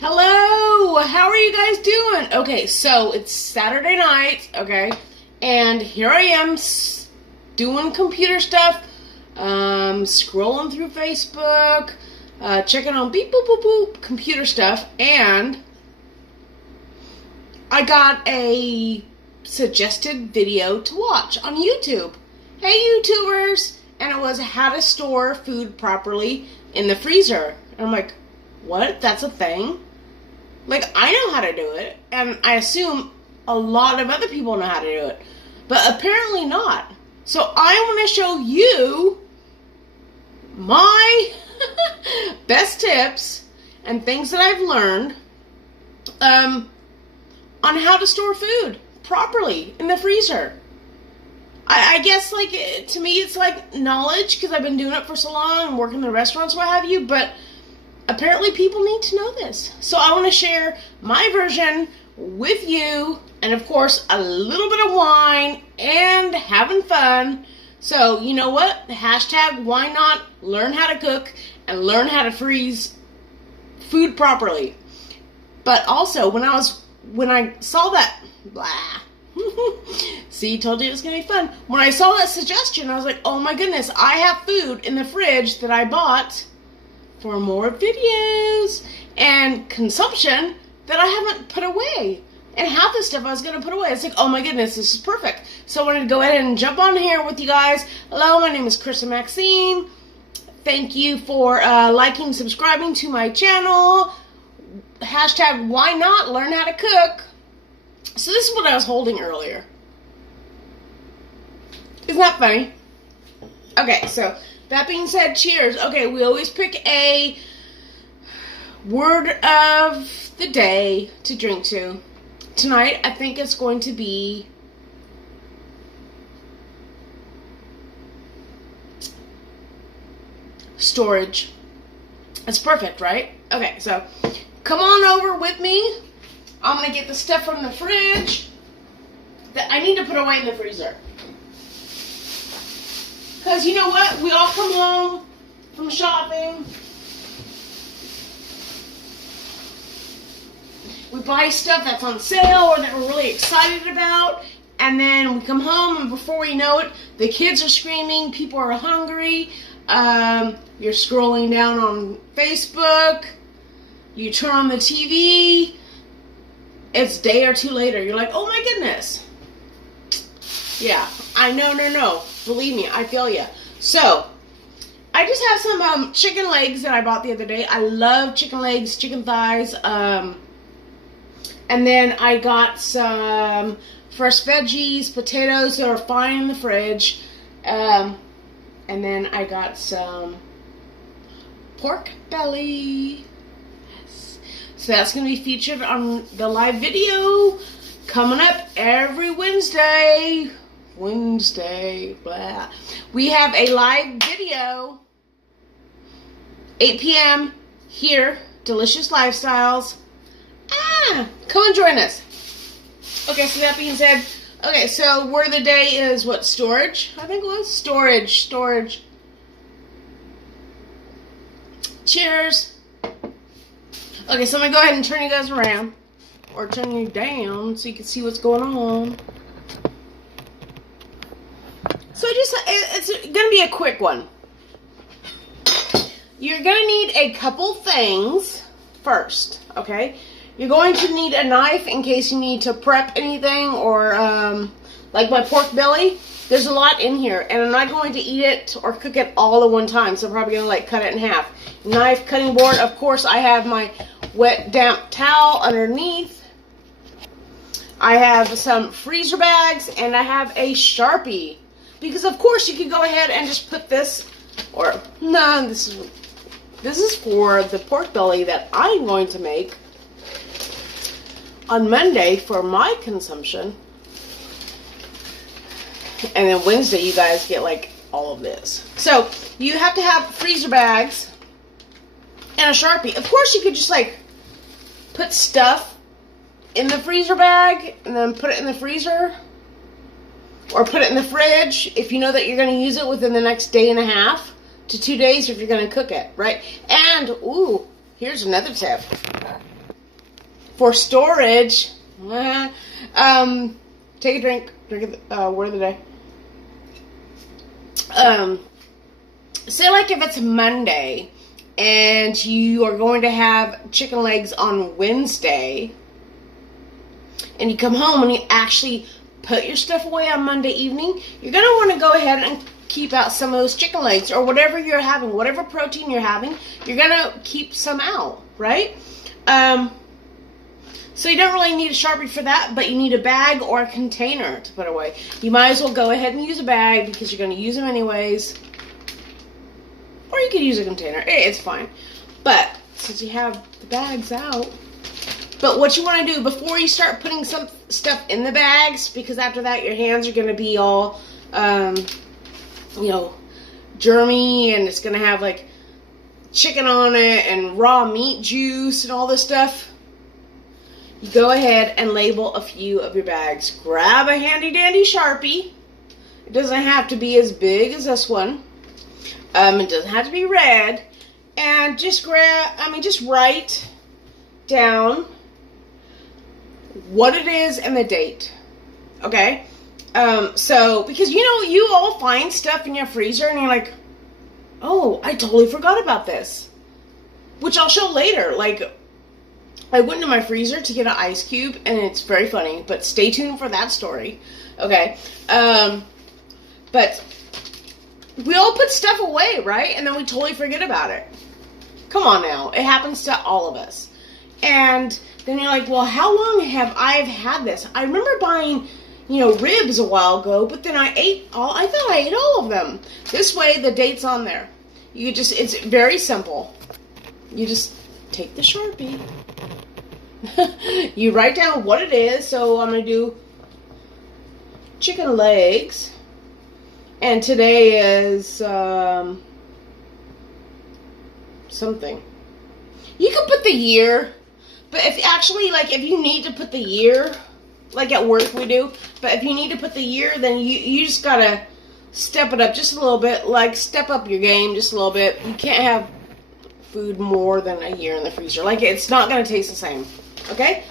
Hello, how are you guys doing? Okay, so it's Saturday night, okay, and here I am doing computer stuff, scrolling through Facebook, checking on beep boop boop boop computer stuff, and I got a suggested video to watch on YouTube. Hey YouTubers! And it was how to store food properly in the freezer. And I'm like, what? That's a thing? Like, I know how to do it, and I assume a lot of other people know how to do it, but apparently not. So I want to show you my best tips and things that I've learned on how to store food properly in the freezer. I guess, like, to me, it's like knowledge, because I've been doing it for so long and working in the restaurants, what have you, but apparently people need to know this. So I want to share my version with you, and of course, a little bit of wine and having fun. So, you know what? Hashtag why not learn how to cook and learn how to freeze food properly. But also, when I saw that, blah. See, told you it was going to be fun. When I saw that suggestion, I was like, oh my goodness, I have food in the fridge that I bought for more videos and consumption that I haven't put away. And half the stuff I was going to put away. It's like, oh my goodness, this is perfect. So I wanted to go ahead and jump on here with you guys. Hello, my name is Krista Maxine. Thank you for liking, subscribing to my channel. Hashtag why not learn how to cook. So this is what I was holding earlier. Isn't that funny? Okay, so that being said, cheers. Okay, we always pick a word of the day to drink to. Tonight, I think it's going to be storage. That's perfect, right? Okay, so come on over with me. I'm going to get the stuff from the fridge that I need to put away in the freezer. Because you know what? We all come home from shopping. We buy stuff that's on sale or that we're really excited about. And then we come home and before we know it, the kids are screaming, people are hungry. You're scrolling down on Facebook. You turn on the TV. It's a day or two later. You're like, oh my goodness. Yeah, I know, no. Believe me, I feel ya. So, I just have some chicken legs that I bought the other day. I love chicken legs, chicken thighs. And then I got some fresh veggies, potatoes that are fine in the fridge. And then I got some pork belly. So that's going to be featured on the live video coming up every Wednesday. Blah. We have a live video, 8 p.m. here, Delicious Lifestyles. Come and join us. Okay, so that being said, okay, so word of the day is what? Storage? I think it was storage. Cheers. Okay, so I'm going to go ahead and turn you guys around. Or turn you down so you can see what's going on. So it's going to be a quick one. You're going to need a couple things first, okay? You're going to need a knife in case you need to prep anything or, like my pork belly. There's a lot in here, and I'm not going to eat it or cook it all at one time, so I'm probably going to, like, cut it in half. Knife, cutting board. Of course, I have my wet, damp towel underneath. I have some freezer bags, and I have a Sharpie. Because, of course, you could go ahead and just put this, or, no, this is for the pork belly that I'm going to make on Monday for my consumption. And then Wednesday, you guys get, like, all of this. So, you have to have freezer bags and a Sharpie. Of course, you could just, like, put stuff in the freezer bag and then put it in the freezer. Or put it in the fridge if you know that you're going to use it within the next day and a half to 2 days if you're going to cook it, right? And, ooh, here's another tip. for storage. Take a drink. Drink word of the day. Say like if it's Monday and you are going to have chicken legs on Wednesday, and you come home and you actually put your stuff away on Monday evening, you're going to want to go ahead and keep out some of those chicken legs or whatever you're having, whatever protein you're having, you're going to keep some out, right? So you don't really need a Sharpie for that, but you need a bag or a container to put away. You might as well go ahead and use a bag because you're going to use them anyways. Or you could use a container. It's fine. But since you have the bags out, but what you want to do before you start putting some stuff in the bags, because after that your hands are going to be all, germy, and it's going to have like chicken on it and raw meat juice and all this stuff. You go ahead and label a few of your bags. Grab a handy dandy Sharpie. It doesn't have to be as big as this one. It doesn't have to be red. And just write down what it is and the date. Okay? Because you all find stuff in your freezer and you're like, oh, I totally forgot about this. Which I'll show later. Like, I went into my freezer to get an ice cube, and it's very funny, but stay tuned for that story. Okay? But we all put stuff away, right? And then we totally forget about it. Come on now. It happens to all of us. And then you're like, well, how long have I had this? I remember buying, ribs a while ago, but then I thought I ate all of them. This way, the date's on there. It's very simple. You just take the Sharpie. You write down what it is. So I'm going to do chicken legs. And today is something. You can put the year. But if you need to put the year, like at work we do, but if you need to put the year, then you just got to step it up just a little bit. Like, step up your game just a little bit. You can't have food more than a year in the freezer. Like, it's not going to taste the same. Okay?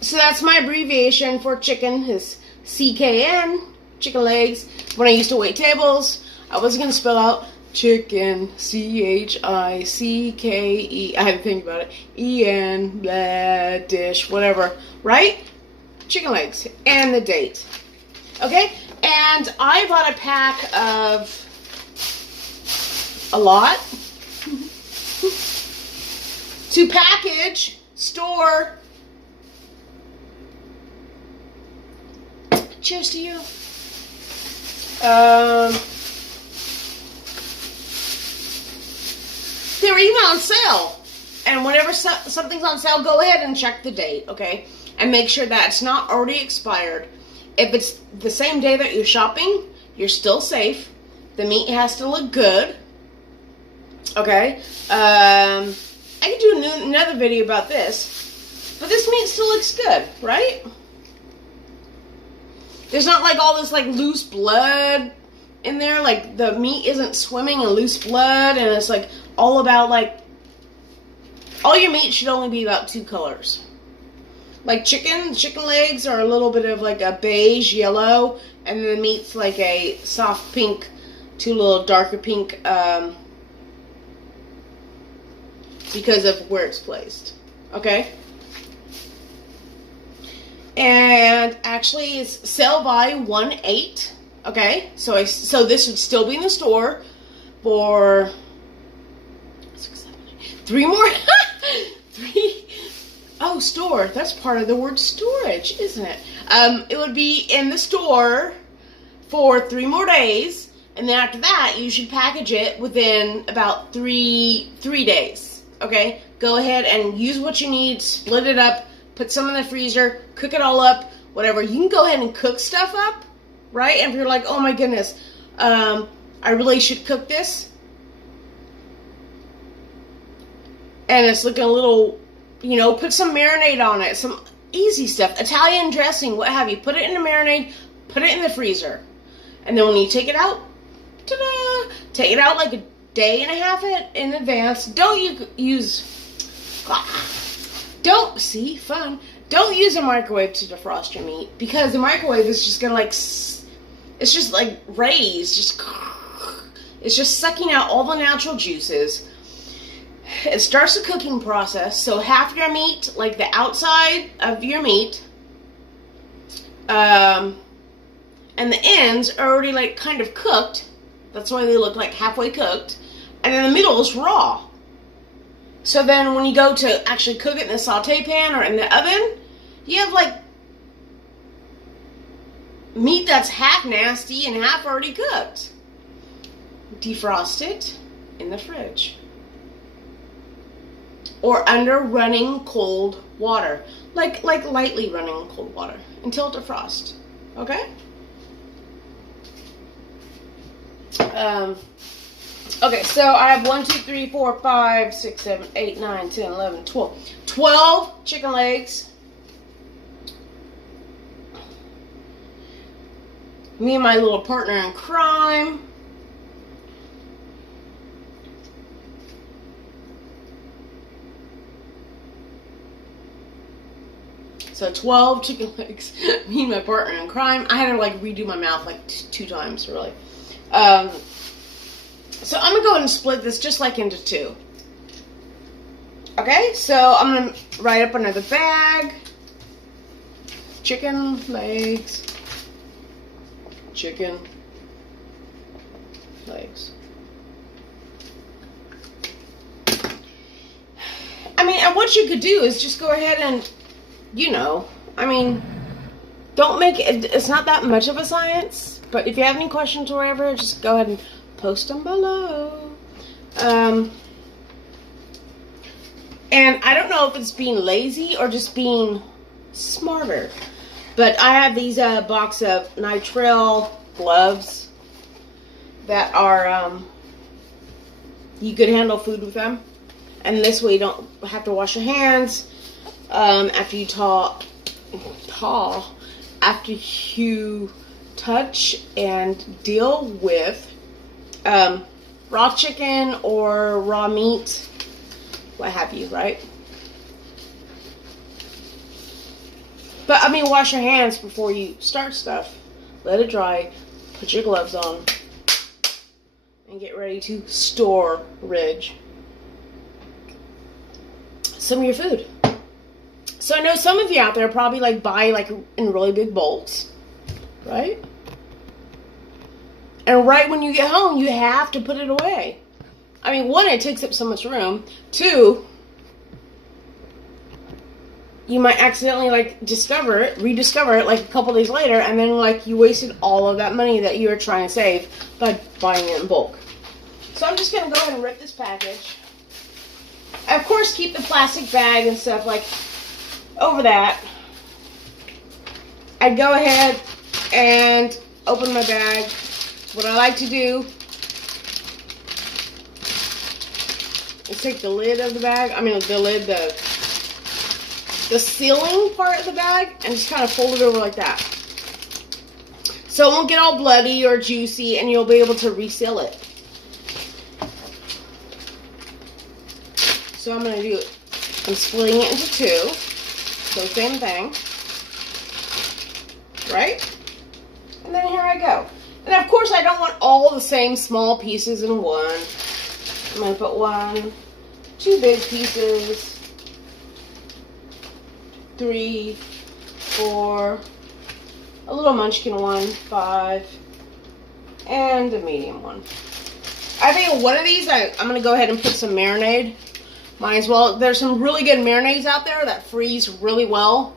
So that's my abbreviation for chicken, is CKN, chicken legs. When I used to wait tables, I wasn't going to spell out chicken, CHICKE, I had to think about it, EN, blah, dish, whatever, right? Chicken legs, and the date. Okay? And I bought a pack of a lot to package, store. Cheers to you. They were even on sale. And whenever something's on sale, go ahead and check the date, okay? And make sure that it's not already expired. If it's the same day that you're shopping, you're still safe. The meat has to look good. Okay? I could do another video about this. But this meat still looks good, right? There's not like all this like loose blood in there. Like, the meat isn't swimming in loose blood. And it's like all about like, all your meat should only be about 2 colors. Like chicken legs are a little bit of like a beige yellow, and then the meat's like a soft pink to a little darker pink, because of where it's placed. Okay? And actually it's sell by 1/8. Okay? So this would still be in the store for 6, 7, 3 more 3. Oh, store. That's part of the word storage, isn't it? It would be in the store for 3 more days, and then after that, you should package it within about 3 days. Okay? Go ahead and use what you need, split it up, put some in the freezer, cook it all up, whatever. You can go ahead and cook stuff up, right? And if you're like, oh my goodness, I really should cook this, and it's looking a little, put some marinade on it, some easy stuff, Italian dressing, what have you. Put it in the marinade, put it in the freezer. And then when you take it out, ta-da, take it out like a day and a half in advance. Don't use Don't use a microwave to defrost your meat, because the microwave is just gonna it's just like raised, it's just sucking out all the natural juices. It starts the cooking process, so half your meat, like the outside of your meat, and the ends are already like kind of cooked. That's why they look like halfway cooked. And then the middle is raw. So then when you go to actually cook it in the saute pan or in the oven, you have like meat that's half nasty and half already cooked. Defrost it in the fridge. Or under running cold water. Like lightly running cold water until it defrosts. Okay? Okay, so I have 1, 2, 3, 4, 5, 6, 7, 8, 9, 10, 11, 12. 12 chicken legs. Me and my little partner in crime. So 12 chicken legs. Me and my partner in crime. I had to like redo my mouth like 2 times, really. So I'm going to go ahead and split this just like into 2. Okay, so I'm going to write up another bag. Chicken legs. Chicken legs. I mean, and what you could do is just go ahead and, don't make it, it's not that much of a science, but if you have any questions or whatever, just go ahead and post them below. And I don't know if it's being lazy or just being smarter, but I have these box of nitrile gloves that are, you could handle food with them. And this way you don't have to wash your hands after you after you touch and deal with raw chicken or raw meat, what have you, right? But, wash your hands before you start stuff. Let it dry, put your gloves on, and get ready to storage some of your food. So I know some of you out there probably buy in really big bowls, right? And right when you get home, you have to put it away. One, it takes up so much room. 2, you might accidentally rediscover it a couple days later, and then you wasted all of that money that you were trying to save by buying it in bulk. So I'm just going to go ahead and rip this package. Of course, keep the plastic bag and stuff over that. I go ahead and open my bag. What I like to do is take the lid of the bag, the sealing part of the bag, and just kind of fold it over like that. So it won't get all bloody or juicy, and you'll be able to reseal it. So I'm going to do it. I'm splitting it into 2. So same thing. Right? And then here I go. And of course I don't want all the same small pieces in one. I'm going to put 1, 2 big pieces, 3, 4, a little munchkin one, 5, and a medium one. I think one of these, I'm going to go ahead and put some marinade. Might as well. There's some really good marinades out there that freeze really well.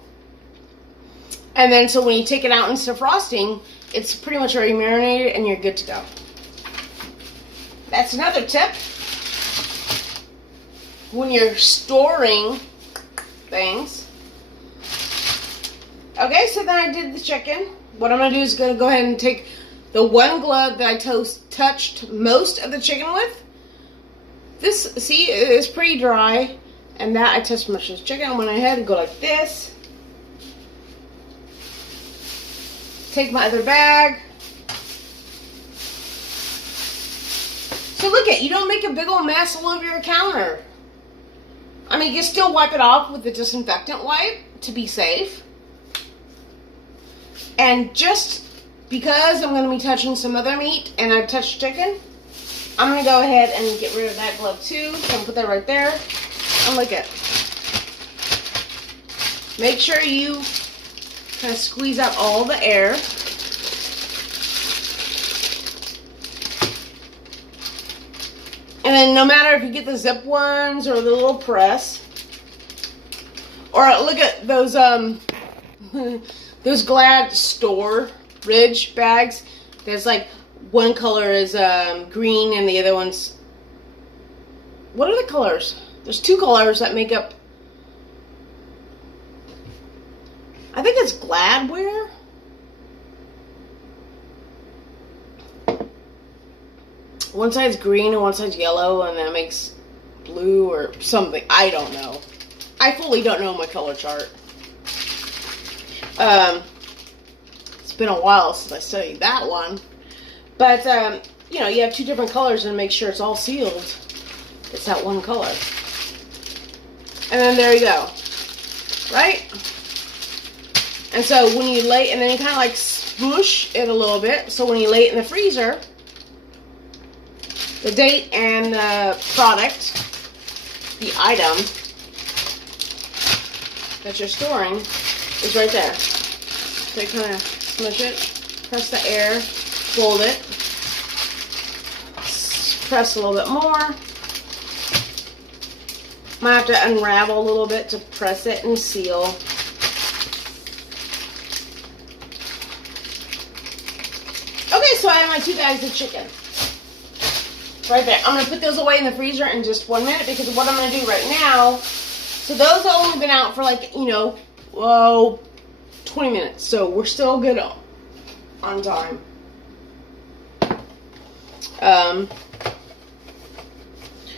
And then so when you take it out into frosting, it's pretty much already marinated and you're good to go. That's another tip. When you're storing things. Okay, so then I did the chicken. What I'm going to do is go ahead and take the one glove that I touched most of the chicken with. This, see, is pretty dry, and that I touched much of the chicken. I went ahead and go like this. Take my other bag. So look you don't make a big old mess all over your counter. I mean, you can still wipe it off with the disinfectant wipe to be safe. And just because I'm going to be touching some other meat and I've touched chicken, I'm going to go ahead and get rid of that glove too. So I'm going to put that right there and lick it. Make sure you kind of squeeze out all the air. And then no matter if you get the zip ones or the little press, or look at those those Glad storage bags. There's like one color is green and the other one's, what are the colors? There's two colors that make up, I think it's Gladware. One side's green and one side's yellow, and that makes blue or something. I don't know. I fully don't know my color chart. It's been a while since I studied that one. But, you know, you have two different colors and make sure it's all sealed. It's that one color. And then there you go. Right? And so when you lay, and then you kind of like smoosh it a little bit. So when you lay it in the freezer, the date and the product, the item that you're storing is right there. So you kind of smush it, press the air, fold it, press a little bit more. Might have to unravel a little bit to press it and seal. Okay, so I have my 2 bags of chicken. Right there. I'm going to put those away in the freezer in just 1 minute because what I'm going to do right now, so those have only been out for like, you know, 20 minutes. So we're still good on time.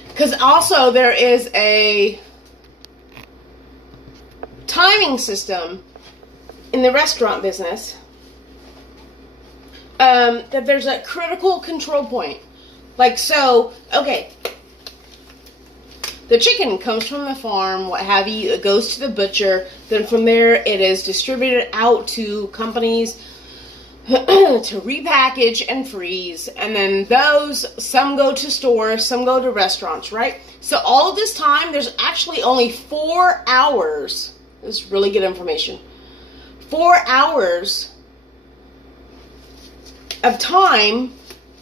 Because also there is a timing system in the restaurant business that there's a critical control point. Like so, okay, the chicken comes from the farm, what have you, it goes to the butcher, then from there it is distributed out to companies to repackage and freeze, and then those, some go to stores, some go to restaurants, right? So all of this time, there's actually only 4 hours, this is really good information, 4 hours of time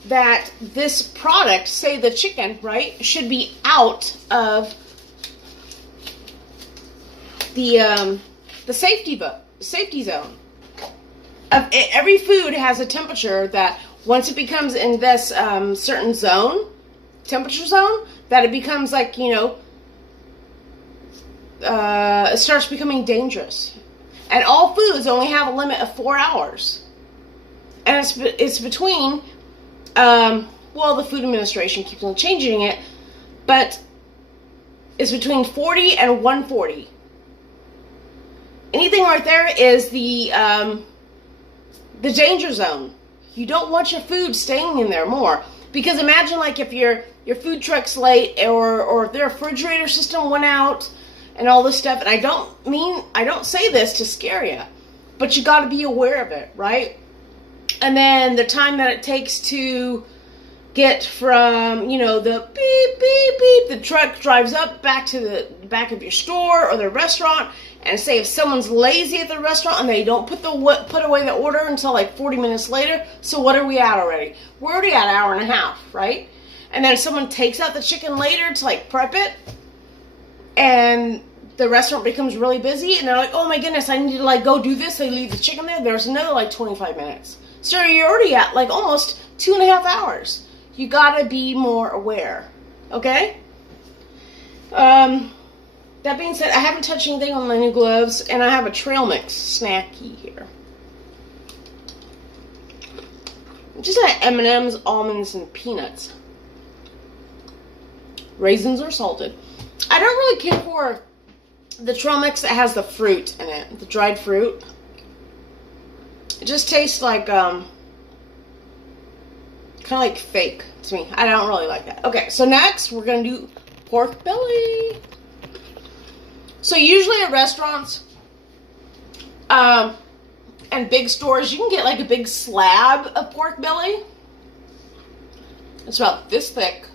that this product, say the chicken, right, should be out of the safety zone. Every food has a temperature that once it becomes in this certain zone, temperature zone, that it becomes like, you know, it starts becoming dangerous. And all foods only have a limit of 4 hours. And it's between, well, the Food Administration keeps on changing it, but it's between 40 and 140. Anything right there is the danger zone. You don't want your food staying in there more. Because imagine like if your food truck's late or if their refrigerator system went out and all this stuff. And I don't say this to scare you, but you got to be aware of it, right? And then the time that it takes to get from, you know, the beep, beep, beep, the truck drives up back to the back of your store or the restaurant, and say if someone's lazy at the restaurant and they don't put away the order until like 40 minutes later, so what are we at already? We're already at an hour and a half, right? And then if someone takes out the chicken later to like prep it, and the restaurant becomes really busy, and they're like, oh my goodness, I need to like go do this, they leave the chicken there, there's another like 25 minutes. So you're already at like almost 2.5 hours. You gotta be more aware, okay? That being said, I haven't touched anything on my new gloves, and I have a trail mix snacky here. Just had M&M's, almonds, and peanuts. Raisins are salted. I don't really care for the trail mix that has the fruit in it, the dried fruit. It just tastes like, kind of like fake to me. I don't really like that. Okay, so next we're going to do pork belly. So usually at restaurants and big stores, you can get like a big slab of pork belly. It's about this thick.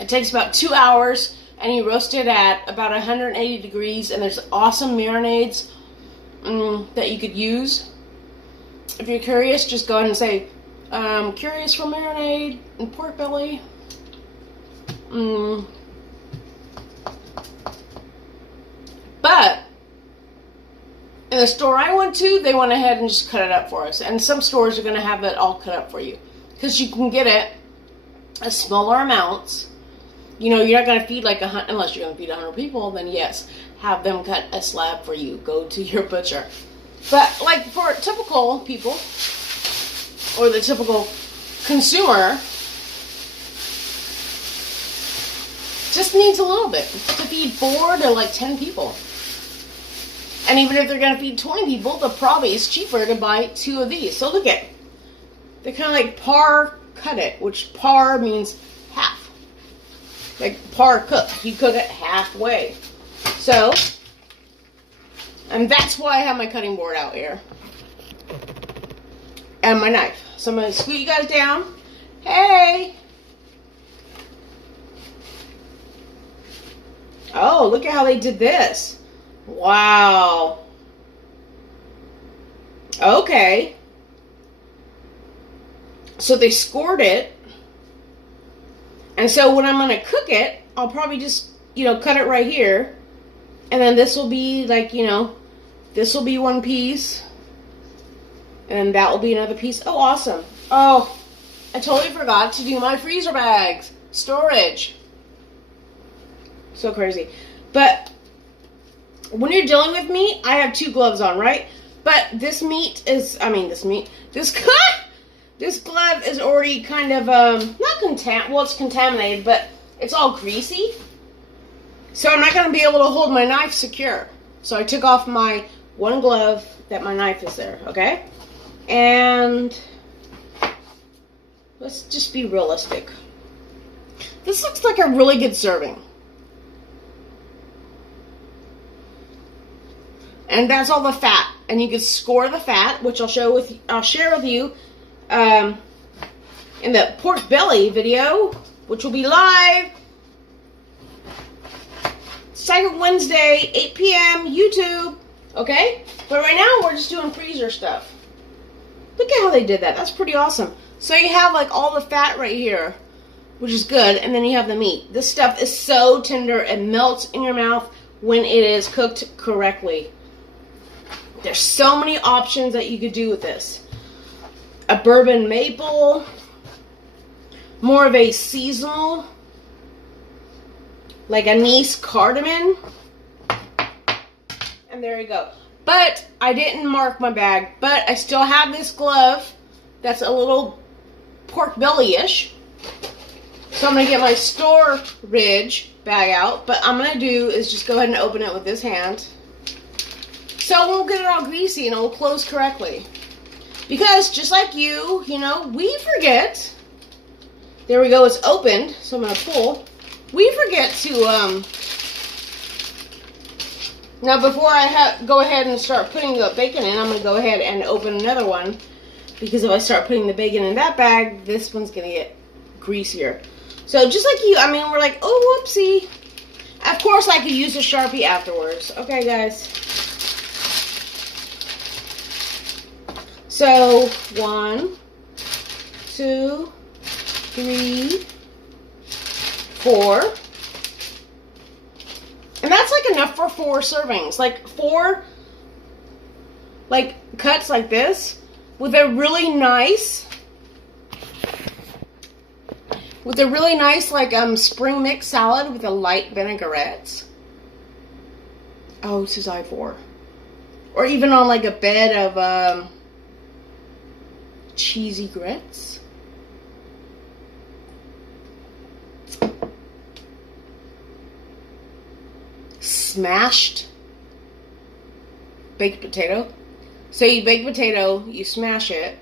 It takes about 2 hours, and you roast it at about 180 degrees, and there's awesome marinades that you could use. If you're curious, just go ahead and say, curious for marinade and pork belly. But in the store I went to, they went ahead and just cut it up for us. And some stores are going to have it all cut up for you, because you can get it as smaller amounts. You know, you're not going to feed like unless you're going to feed 100 people, then yes, have them cut a slab for you. Go to your butcher. But like for typical people or the typical consumer, just needs a little bit to feed 4 to like 10 people. And even if they're going to feed 20 people, the probably is cheaper to buy 2 of these. So look at, they're kind of like par cut it, which par means half. Like par cook. You cook it halfway. So, and that's why I have my cutting board out here. And my knife. So I'm going to scoot you guys down. Hey! Oh, look at how they did this. Wow. Okay. So they scored it. And so when I'm going to cook it, I'll probably just, cut it right here. And then this will be like, this will be one piece. And that will be another piece. Oh, awesome. Oh, I totally forgot to do my freezer bags. Storage. So crazy. But when you're dealing with meat, I have 2 gloves on, right? But this glove is already kind of, it's contaminated, but it's all greasy. So I'm not going to be able to hold my knife secure. So I took off my one glove that my knife is there, okay? And let's just be realistic. This looks like a really good serving. And that's all the fat. And you can score the fat, which I'll share with you in the pork belly video, which will be live second Wednesday, 8 p.m. YouTube. Okay? But right now we're just doing freezer stuff. Look at how they did that. That's pretty awesome. So you have like all the fat right here, which is good, and then you have the meat. This stuff is so tender, it melts in your mouth when it is cooked correctly. There's so many options that you could do with this. A bourbon maple, more of a seasonal, like anise cardamom, and there you go. But I didn't mark my bag, but I still have this glove that's a little pork belly-ish. So I'm going to get my storage bag out, but I'm going to do is just go ahead and open it with this hand. So we'll get it all greasy and it will close correctly. Because just like you, we forget. There we go, it's opened, so I'm going to pull. We forget to, now before I go ahead and start putting the bacon in, I'm going to go ahead and open another one. Because if I start putting the bacon in that bag, this one's going to get greasier. So just like you, we're like, oh, whoopsie. Of course I could use a Sharpie afterwards. Okay, guys. So, 1, 2, 3, 4. And that's like enough for 4 servings. Like 4 cuts like this with a really nice spring mix salad with a light vinaigrette. Oh, this is I4. Or even on like a bed of cheesy grits. Smashed baked potato. So you bake potato, you smash it,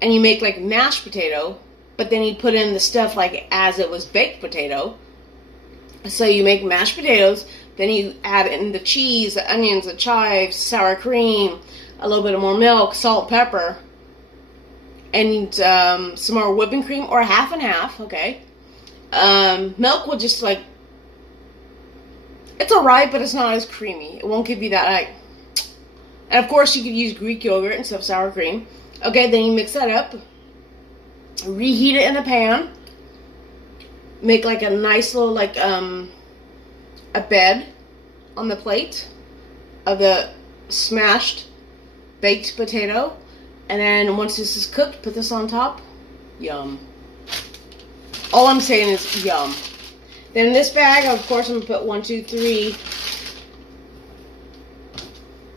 and you make like mashed potato, but then you put in the stuff like as it was baked potato. So you make mashed potatoes, Then you add in the cheese, the onions, the chives, sour cream, a little bit of more milk, salt, pepper, and some more whipping cream, or half and half, okay? Milk will just like, it's alright, but it's not as creamy. It won't give you that, like, and of course you could use Greek yogurt instead of sour cream. Okay, then you mix that up, reheat it in a pan, make like a nice little, like, a bed on the plate of the smashed baked potato, and then once this is cooked, put this on top. Yum. All I'm saying is yum. Then in this bag, of course, I'm going to put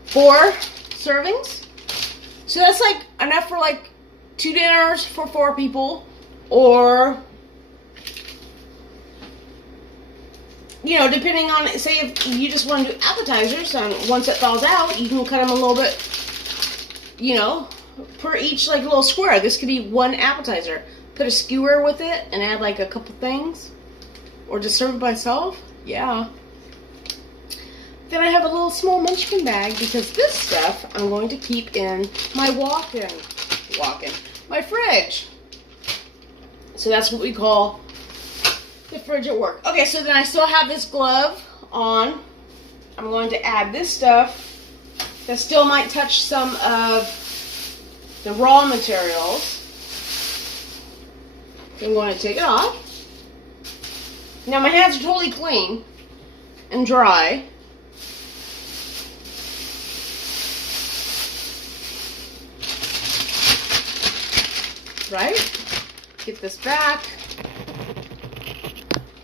4 servings. So that's like enough for like 2 dinners for 4 people, or, you know, depending on, say if you just want to do appetizers, and once it thaws out, you can cut them a little bit, you know, per each like little square. This could be 1 appetizer. Put a skewer with it and add like a couple things, or just serve it by itself. Yeah. Then I have a little small munchkin bag, because this stuff I'm going to keep in my my fridge. So that's what we call the fridge at work. Okay, so then I still have this glove on. I'm going to add this stuff that still might touch some of the raw materials. I'm going to take it off. Now my hands are totally clean and dry. Right? Get this back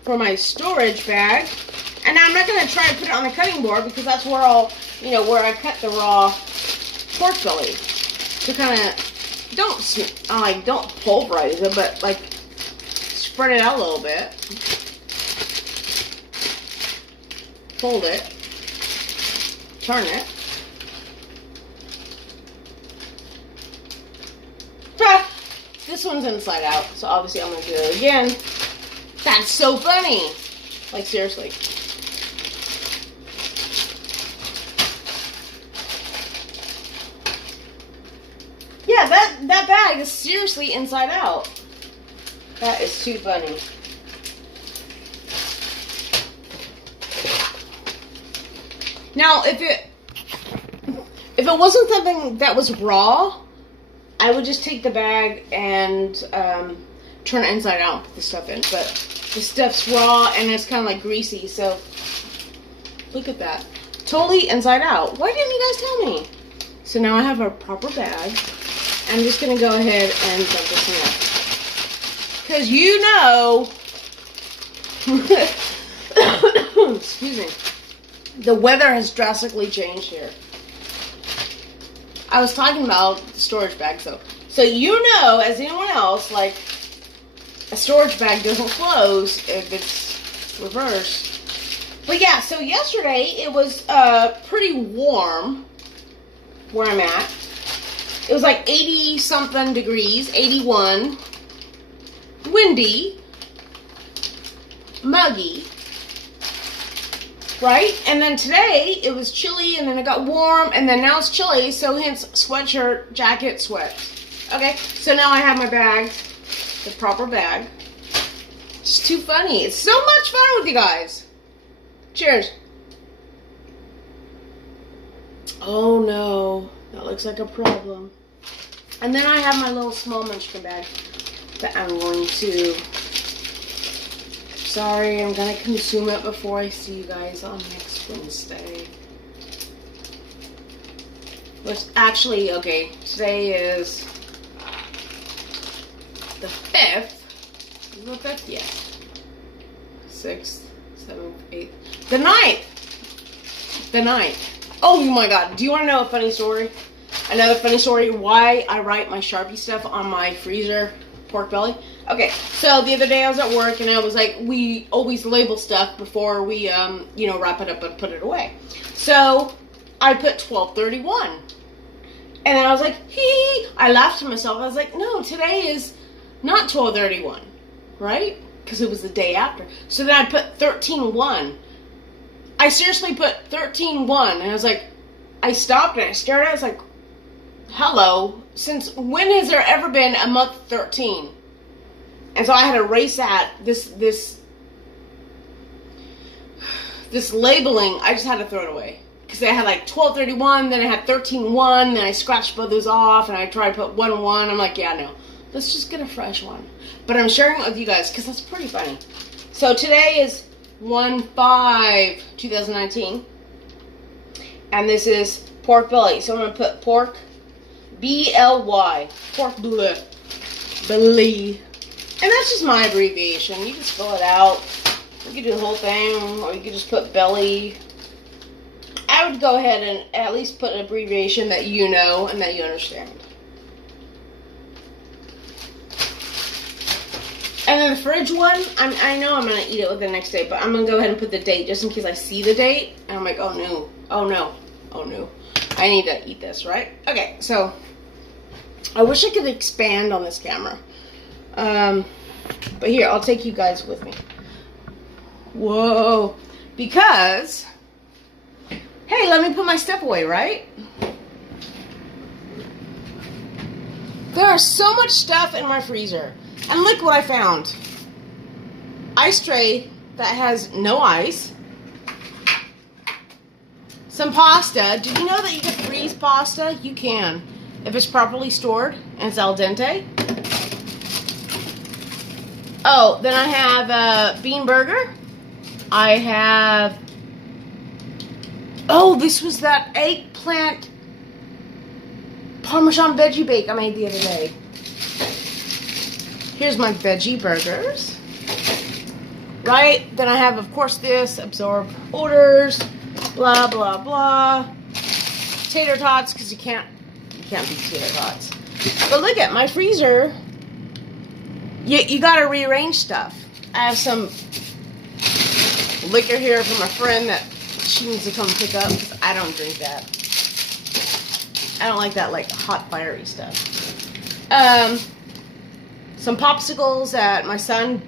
for my storage bag. And now I'm not going to try to put it on the cutting board, because that's where I'll, you know, where I cut the raw pork belly. So kind of, don't pulverize it, but like spread it out a little bit. Fold it. Turn it. This one's inside out, so obviously I'm going to do it again. That's so funny. Like, seriously. Yeah, that bag is seriously inside out. That is too funny. Now, if it wasn't something that was raw, I would just take the bag and turn it inside out and put the stuff in. But the stuff's raw and it's kind of like greasy, so look at that. Totally inside out. Why didn't you guys tell me? So now I have a proper bag. I'm just going to go ahead and dump this in. Because you know, excuse me, the weather has drastically changed here. I was talking about the storage bag, so you know, as anyone else, like, a storage bag doesn't close if it's reversed. But yeah, so yesterday it was pretty warm where I'm at. It was like 80 something degrees, 81, windy, muggy. Right? And then today, it was chilly, and then it got warm, and then now it's chilly, so hence sweatshirt, jacket, sweats. Okay, so now I have my bag, the proper bag. It's too funny. It's so much fun with you guys. Cheers. Oh no, that looks like a problem. And then I have my little small munchkin bag that I'm going to... Sorry, I'm gonna consume it before I see you guys on next Wednesday. Which actually, okay, today is the 5th. Is it the 5th? Yeah. 6th, 7th, 8th. The 9th! The 9th. Oh my god, do you want to know a funny story? Another funny story, why I write my Sharpie stuff on my freezer pork belly? Okay, so the other day I was at work and I was like, we always label stuff before we, you know, wrap it up and put it away. So I put 12/31. And then I was like, hee! I laughed to myself. I was like, no, today is not 12/31, right? Because it was the day after. So then I put 13/1. I seriously put 13-1, and I was like, I stopped and I stared at it. I was like, hello, since when has there ever been a month 13? And so I had to erase that, this labeling. I just had to throw it away. Because I had like 12/31, then I had 13/1, then I scratched both those off, and I tried to put 1/1. I'm like, yeah, no. Let's just get a fresh one. But I'm sharing it with you guys because that's pretty funny. So today is 1/5/2019. And this is pork belly. So I'm going to put pork, B-L-Y. Pork belly. And that's just my abbreviation. You can spell it out. You can do the whole thing, or you could just put belly. I would go ahead and at least put an abbreviation that you know and that you understand. And then the fridge one, I know I'm going to eat it with the next day, but I'm going to go ahead and put the date just in case I see the date. And I'm like, oh no, oh no, oh no. I need to eat this, right? Okay, so I wish I could expand on this camera. But here, I'll take you guys with me. Whoa. Because, hey, let me put my stuff away, right? There's so much stuff in my freezer. And look what I found. Ice tray that has no ice. Some pasta. Did you know that you can freeze pasta? You can. If it's properly stored and it's al dente. Oh, then I have a bean burger. I have... Oh, this was that eggplant Parmesan veggie bake I made the other day. Here's my veggie burgers. Right? Then I have, of course, this. Absorb odors. Blah, blah, blah. Tater tots, because you can't beat tater tots. But look at my freezer. You gotta rearrange stuff. I have some liquor here from a friend that she needs to come pick up, because I don't drink that. I don't like that, like, hot, fiery stuff. Some popsicles that my son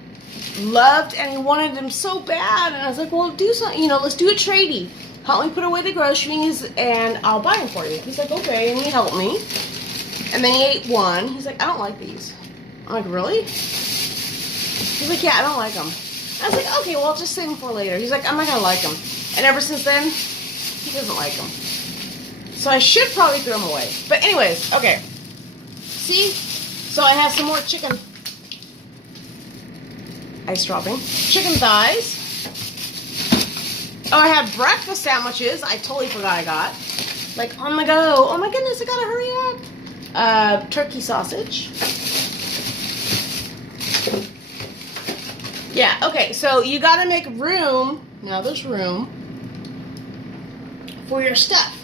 loved, and he wanted them so bad, and I was like, well, do something, you know, let's do a tradie. Help me put away the groceries, and I'll buy them for you. He's like, okay, and he helped me. And then he ate one. He's like, I don't like these. I'm like, really? He's like, yeah, I don't like them. I was like, okay, well, I'll just save them for later. He's like, I'm not going to like them. And ever since then, he doesn't like them. So I should probably throw them away. But anyways, okay. See? So I have some more chicken. Ice dropping. Chicken thighs. Oh, I have breakfast sandwiches. I totally forgot I got. Like, on the go. Oh my goodness, I gotta hurry up. Turkey sausage. Yeah, okay, so you gotta make room. Now there's room for your stuff.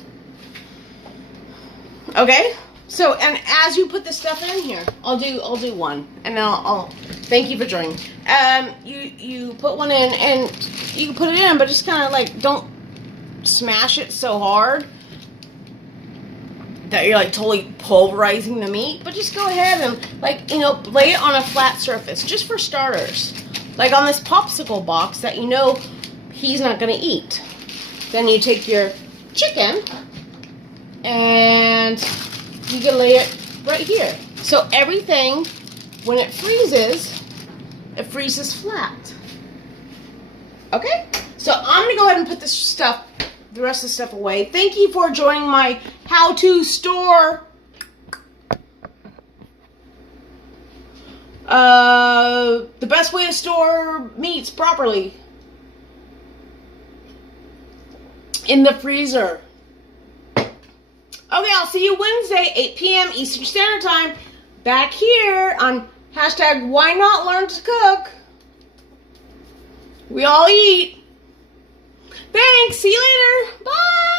Okay? So, and as you put the stuff in here, I'll do one, and then I'll thank you for joining. You put one in, and you can put it in, but just kind of like don't smash it so hard that you're like totally pulverizing the meat. But just go ahead and like, you know, lay it on a flat surface, just for starters. Like on this popsicle box that you know he's not gonna eat. Then you take your chicken and you can lay it right here. So everything, when it freezes flat. Okay? So I'm going to go ahead and put this stuff, the rest of the stuff away. Thank you for joining my how to store the best way to store meats properly in the freezer. Okay, I'll see you Wednesday, 8 p.m. Eastern Standard Time, back here on hashtag Why Not Learn to Cook. We all eat. Thanks. See you later. Bye.